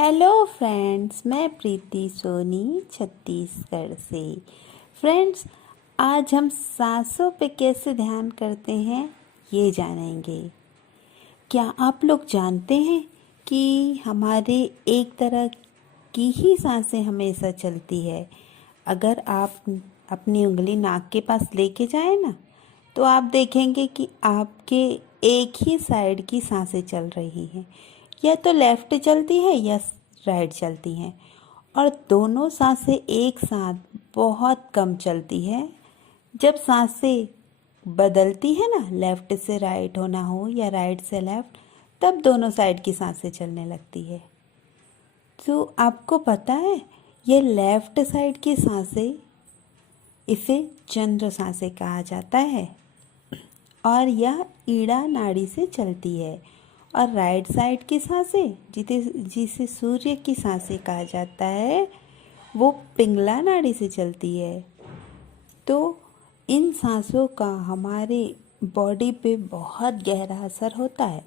Hello friends, मैं प्रीति सोनी छत्तीसगढ़ से। Friends, आज हम सांसों पे कैसे ध्यान करते हैं ये जानेंगे। क्या आप लोग जानते हैं कि हमारे एक तरह की ही सांसें हमेशा चलती है। अगर आप अपनी उंगली नाक के पास लेके जाएं ना, तो आप देखेंगे कि आपके एक ही साइड की सांसें चल रही हैं। या तो लेफ़्ट चलती है या राइट चलती हैं, और दोनों सांसें एक साथ बहुत कम चलती है। जब सांसें बदलती है ना, लेफ़्ट से राइट होना हो या राइट से लेफ़्ट, तब दोनों साइड की सांसें चलने लगती है। तो आपको पता है, ये लेफ़्ट साइड की सांसें, इसे चंद्र सांसें कहा जाता है और यह ईड़ा नाड़ी से चलती है। और राइट साइड की सांसें, जिसे सूर्य की सांसें कहा जाता है, वो पिंगला नाड़ी से चलती है। तो इन सांसों का हमारे बॉडी पे बहुत गहरा असर होता है।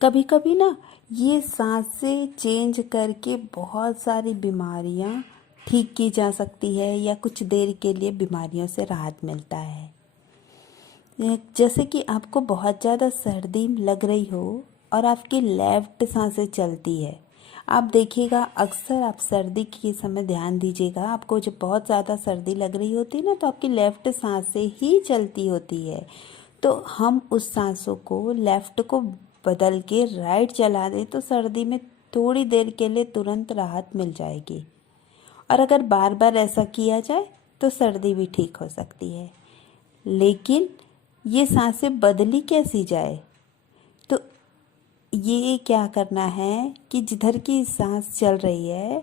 कभी कभी ना, ये सांसें चेंज करके बहुत सारी बीमारियां ठीक की जा सकती है, या कुछ देर के लिए बीमारियों से राहत मिलता है। जैसे कि आपको बहुत ज़्यादा सर्दी लग रही हो और आपकी लेफ्ट सांसें चलती है। आप देखिएगा, अक्सर आप सर्दी के समय ध्यान दीजिएगा, आपको जब बहुत ज़्यादा सर्दी लग रही होती है ना, तो आपकी लेफ्ट सांसें ही चलती होती है। तो हम उस सांसों को, लेफ्ट को बदल के राइट चला दें, तो सर्दी में थोड़ी देर के लिए तुरंत राहत मिल जाएगी। और अगर बार बार ऐसा किया जाए तो सर्दी भी ठीक हो सकती है। लेकिन ये सांसें बदली कैसी जाए? तो ये क्या करना है कि जिधर की सांस चल रही है,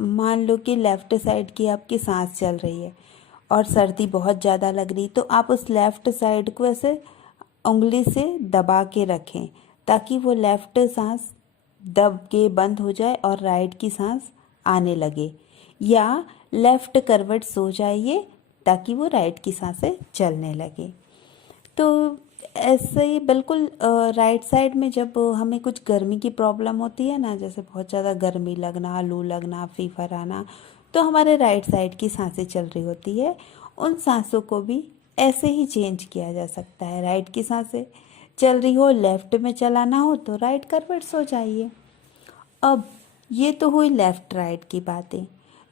मान लो कि लेफ़्ट साइड की आपकी सांस चल रही है और सर्दी बहुत ज़्यादा लग रही, तो आप उस लेफ़्ट साइड को ऐसे उंगली से दबा के रखें, ताकि वो लेफ़्ट सांस दब के बंद हो जाए और राइट की सांस आने लगे। या लेफ़्ट करवट सो जाइए, ताकि वो राइट की सांसें चलने लगे। तो ऐसे ही बिल्कुल राइट साइड में जब हमें कुछ गर्मी की प्रॉब्लम होती है ना, जैसे बहुत ज़्यादा गर्मी लगना, लू लगना, फीवर आना, तो हमारे राइट साइड की सांसें चल रही होती है। उन सांसों को भी ऐसे ही चेंज किया जा सकता है। राइट की सांसें चल रही हो, लेफ़्ट में चलाना हो, तो राइट करवट सो जाइए। अब ये तो हुई लेफ़्ट राइट की बातें।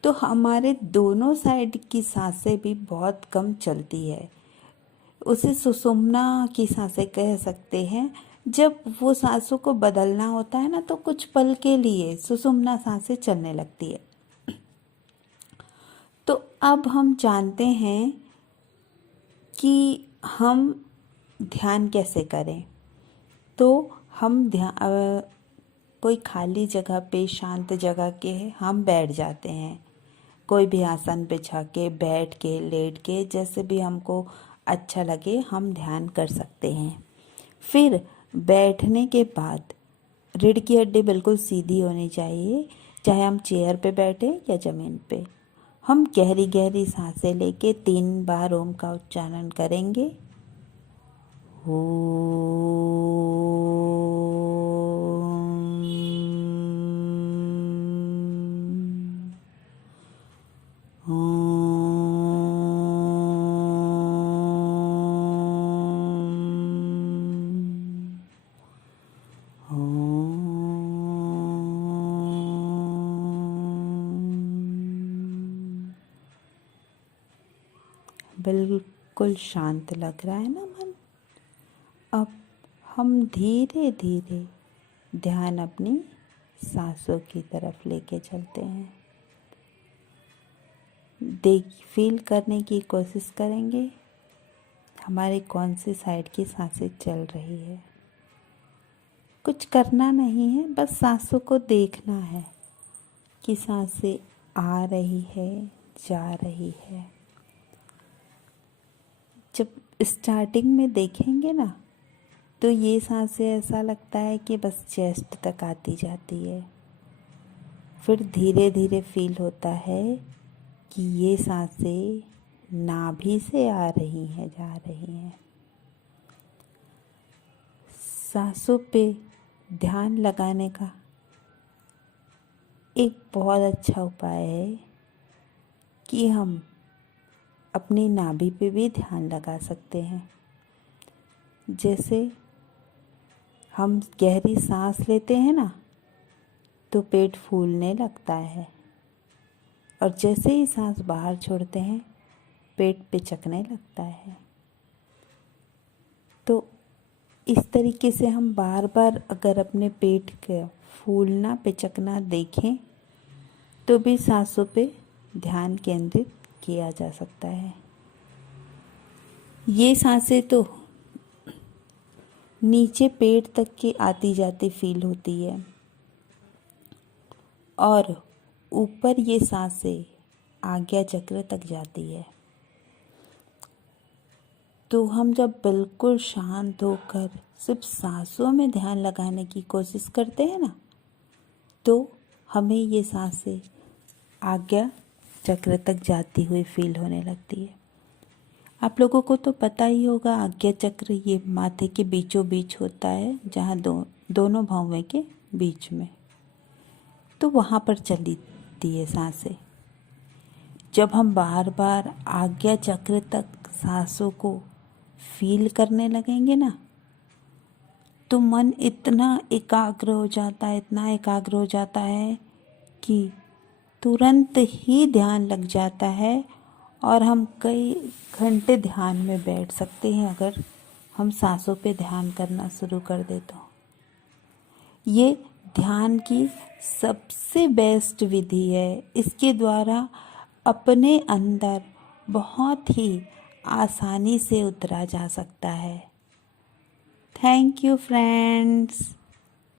तो हमारे दोनों साइड की सांसें भी बहुत कम चलती है। उसे सुषुम्ना की सांसें कह सकते हैं। जब वो सांसों को बदलना होता है ना, तो कुछ पल के लिए सुषुम्ना सांसें चलने लगती है। तो अब हम जानते हैं कि हम ध्यान कैसे करें। तो हम कोई खाली जगह पे, शांत जगह के हम बैठ जाते हैं। कोई भी आसन बिछा के, बैठ के, लेट के, जैसे भी हमको अच्छा लगे हम ध्यान कर सकते हैं। फिर बैठने के बाद रीढ़ की हड्डी बिल्कुल सीधी होनी चाहिए, चाहे हम चेयर पे बैठे या ज़मीन पे। हम गहरी गहरी सांसें लेके 3 बार ओम का उच्चारण करेंगे। ओ बिल्कुल शांत लग रहा है ना मन? अब हम धीरे धीरे ध्यान अपनी सांसों की तरफ लेके चलते हैं। फील करने की कोशिश करेंगे हमारी कौन सी साइड की सांसें चल रही है। कुछ करना नहीं है, बस सांसों को देखना है कि सांसें आ रही है, जा रही है। जब स्टार्टिंग में देखेंगे ना, तो ये सांसें ऐसा लगता है कि बस चेस्ट तक आती जाती है। फिर धीरे धीरे फील होता है कि ये सांसें नाभि से आ रही हैं, जा रही हैं। सांसों पे ध्यान लगाने का एक बहुत अच्छा उपाय है कि हम अपनी नाभि पे भी ध्यान लगा सकते हैं। जैसे हम गहरी सांस लेते हैं ना, तो पेट फूलने लगता है, और जैसे ही सांस बाहर छोड़ते हैं पेट पिचकने लगता है। तो इस तरीके से हम बार बार अगर अपने पेट का फूलना पिचकना देखें तो भी सांसों पे ध्यान केंद्रित किया जा सकता है। ये सांसें तो नीचे पेट तक की आती जाती फील होती है, और ऊपर ये सांसें आज्ञा चक्र तक जाती है। तो हम जब बिल्कुल शांत होकर सिर्फ सांसों में ध्यान लगाने की कोशिश करते हैं ना, तो हमें ये सांसें आज्ञा चक्र तक जाती हुई फील होने लगती है। आप लोगों को तो पता ही होगा, आज्ञा चक्र ये माथे के बीचों बीच होता है, जहाँ दोनों भौवें के बीच में, तो वहाँ पर चलती है सांसें। जब हम बार बार आज्ञा चक्र तक सांसों को फील करने लगेंगे ना, तो मन इतना एकाग्र हो जाता है, इतना एकाग्र हो जाता है कि तुरंत ही ध्यान लग जाता है, और हम कई घंटे ध्यान में बैठ सकते हैं अगर हम सांसों पे ध्यान करना शुरू कर दे तो। ये ध्यान की सबसे बेस्ट विधि है। इसके द्वारा अपने अंदर बहुत ही आसानी से उतरा जा सकता है। Thank you friends.